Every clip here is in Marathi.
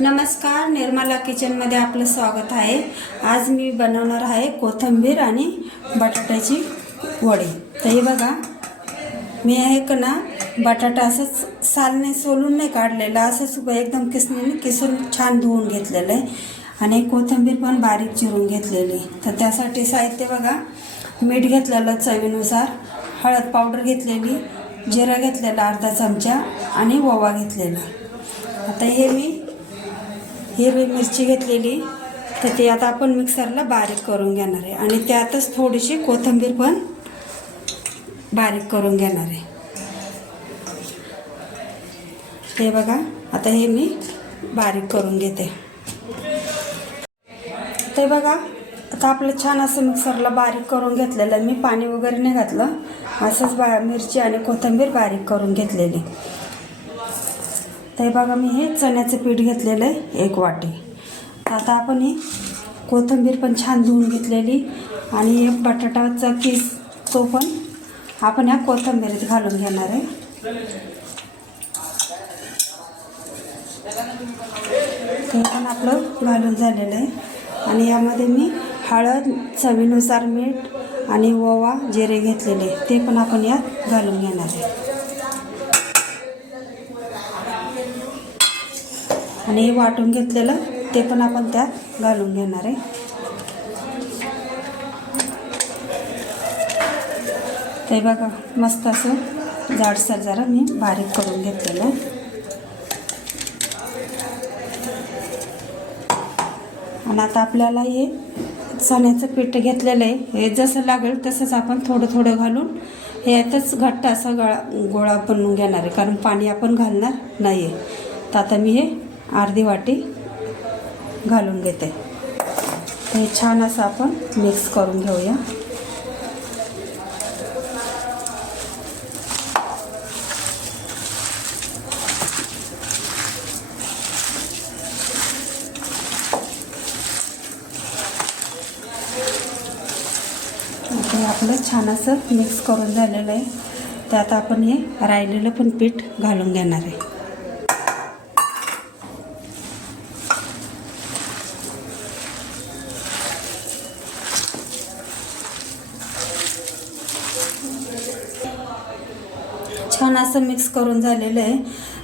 नमस्कार निर्मला किचनमध्ये आपलं स्वागत आहे. आज मी बनवणार आहे कोथिंबीर आणि बटाट्याची वडी. तर हे बघा मी आहे का ना बटाटा असंच सालने सोलून नाही काढलेला असंच एकदम किसणीने किसून छान धुवून घेतलेलं आहे. आणि कोथिंबीर पण बारीक चिरून घेतलेली. तर त्यासाठी साहित्य बघा मीठ घेतलेलं चवीनुसार हळद पावडर घेतलेली जिरा घेतलेला अर्धा चमचा आणि ओवा घेतलेला. आता हे मी हिरवी मिरची घेतलेली. तर ती आता आपण मिक्सरला बारीक करून घेणार आहे. आणि त्यातच थोडीशी कोथिंबीर पण बारीक करून घेणार आहे. हे बघा आता हे मी बारीक करून घेते. ते बघा आता आपलं छान असं मिक्सरला बारीक करून घेतलेलं आहे. मी पाणी वगैरे नाही घातलं. असंच बा मिरची आणि कोथिंबीर बारीक करून घेतलेली. तर हे बघा मी हे चण्याचं पीठ घेतलेलं आहे एक वाटी. तर आता आपण हे कोथिंबीर पण छान धुवून घेतलेली आणि एक बटाटाचा किस तो पण आपण ह्या कोथिंबीरीत घालून घेणार आहे. ते पण आपलं घालून झालेलं आहे. आणि यामध्ये मी हळद चवीनुसार मीठ आणि ओवा जिरे घेतलेले ते पण आपण यात घालून घेणार आहे. आणि हे वाटून घेतलेलं ते पण आपण त्यात घालून घेणार आहे. ते बघा मस्त असं जाडसर जरा मी बारीक करून घेतलेलं. आहे आणि आता आपल्याला हे चण्याचं पीठ घेतलेलं आहे. हे जसं लागेल तसंच आपण थोडं थोडं घालून हे यातच घट्ट असा गळा गोळा बनवून घेणार आहे. कारण पाणी आपण घालणार नाही आहे तर आता मी हे अर्धी वाटी घालून घेते. हे छान असं आपण मिक्स करून घेऊया. हे आपलं छान असं मिक्स करून झालेलं आहे. त्यात आपण हे राहिलेलं पण पीठ घालून घेणार आहे. छान असं मिक्स करून झालेलं आहे.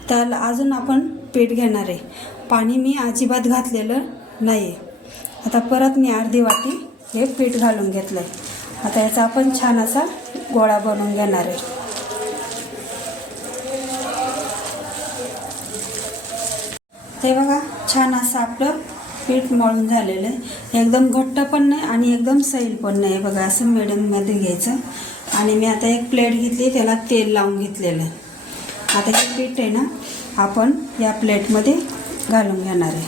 त्याला अजून आपण पीठ घेणार आहे. पाणी मी अजिबात घातलेलं नाही आहे आता परत मी अर्धी वाटी हे पीठ घालून घेतलं आहे आता याचा आपण छान असा गोळा बनवून घेणार आहे. ते बघा छान असं आपलं पीठ मळून झालेलं आहे. एकदम घट्ट पण नाही आणि एकदम सैल पण नाही. बघा असं मिडियममध्ये घ्यायचं. आणि मी आता एक प्लेट घेतली त्याला तेल लावून घेतलेलं. आहे आता हे पीठ आहे ना आपण या प्लेटमध्ये घालून घेणार आहे.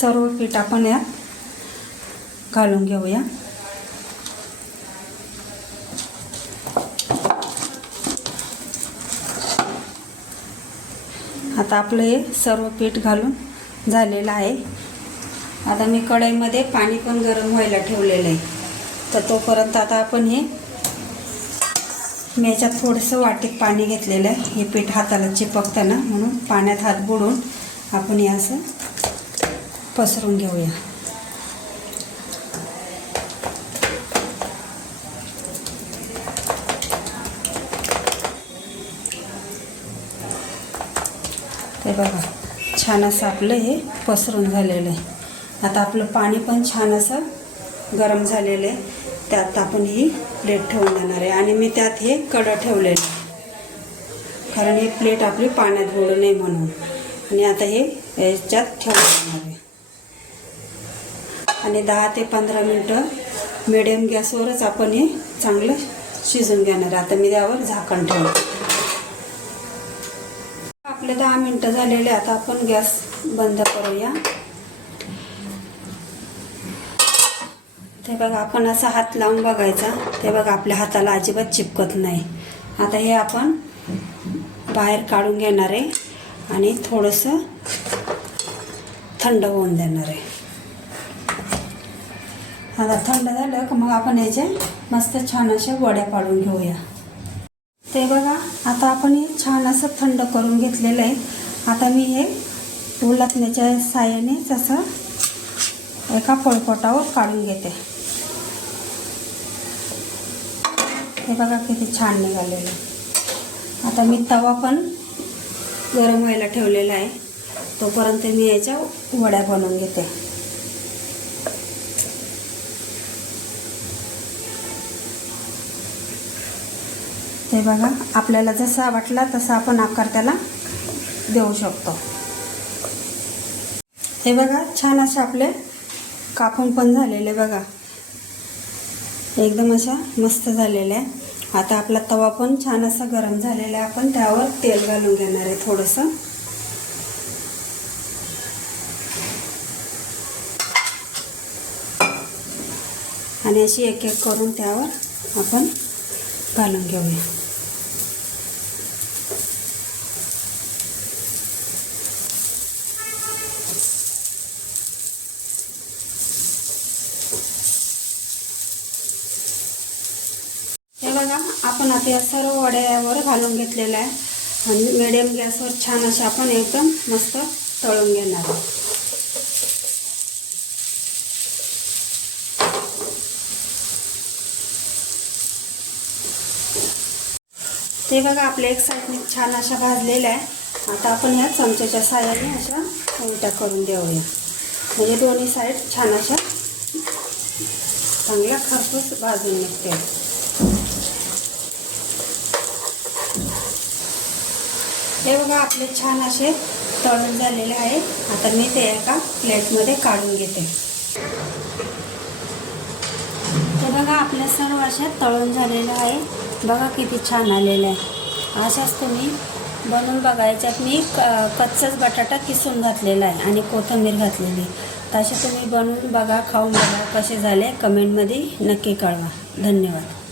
सर्व पीठ आपण यात घालून घेऊया. आता आपलं हे सर्व पीठ घालून झालेला आहे. आता मी कढईमध्ये पाणी पण गरम व्हायला ठेवलेलं आहे. तर तोपर्यंत आता आपण हे मी याच्यात थोडंसं वाटीत पाणी घेतलेलं आहे. हे पीठ हाताला चिपकतं ना म्हणून पाण्यात हात बुडून आपण हे असं पसरून घेऊया. ते बघा. छान असं आपलं हे पसरून झालेलं आहे. आता आपलं पाणी पण छान असं गरम झालेलं आहे. त्यात आपण ही प्लेट ठेवून देणार आहे. आणि मी त्यात हे कडं ठेवलेलं आहे. कारण ही प्लेट आपली पाण्यात बुडू नये म्हणून. आणि आता हे याच्यात ठेवून देणार आहे. आणि दहा ते पंधरा मिनटं मिडियम गॅसवरच आपण हे चांगलं शिजून घेणार आहे. आता मी त्यावर झाकण ठेवतो आपले दहा मिनटं झालेले आता आपण गॅस बंद करूया. ते बघा आपण असा हात लावून बघायचा. ते बघा आपल्या हाताला अजिबात चिपकत नाही. आता हे आपण बाहेर काढून घेणार आहे आणि थोडंसं थंड होऊन देणार आहे. आता थंड झालं की मग आपण याचे मस्त छान अशा वड्या पाडून घेऊया. ते बघा आता आपण हे छान असं थंड करून घेतलेलं आहे. आता मी हे उलटण्याच्या साह्यानेच असं एका पळपोटावर काढून घेते. हे बघा किती छान निघालेलं आहे. आता मी तवा पण गरम व्हायला ठेवलेला आहे. तोपर्यंत मी याच्या वड्या बनवून घेते. हे बघा आपल्याला जसा वाटला तसा आपण आकार त्याला देऊ शकतो. हे बघा छान असे आपले कापून पण झालेले बघा. एकदम अशा मस्त झालेल्या. आहे आता आपला तवा पण छान असा गरम झालेला आहे. आपण त्यावर तेल घालून घेणार आहे थोडंसं. आणि अशी एक एक करून त्यावर आपण घालून घेऊया. बघा आपण आता या सर्व वड्यावर घालून घेतलेलं आहे. आणि मिडियम गॅसवर छान असे आपण एकदम मस्त तळून घेणार आहोत. ते बघा आपल्या एक साईडने छान अशा भाजलेल्या आहे. आता आपण या चमच्याच्या साह्याने अशा उलट्या करून देऊया. म्हणजे दोन्ही साईड छान अशा चांगल्या खरपूस भाजून निघते. हे बघा आपले छान असे तळून झालेले आहे. आता मी ते एका प्लेटमध्ये काढून घेते. हे बघा आपल्या सर्व असे तळून झालेले आहे. बघा किती छान आलेले आहे. अशाच तुम्ही बनवून बघा याच्यात मी क कच्चाच बटाटा किसून घातलेला आहे आणि कोथिंबीर घातलेली तसे तुम्ही बनवून बघा खाऊन बघा कसे झाले. कमेंटमध्ये नक्की कळवा. धन्यवाद.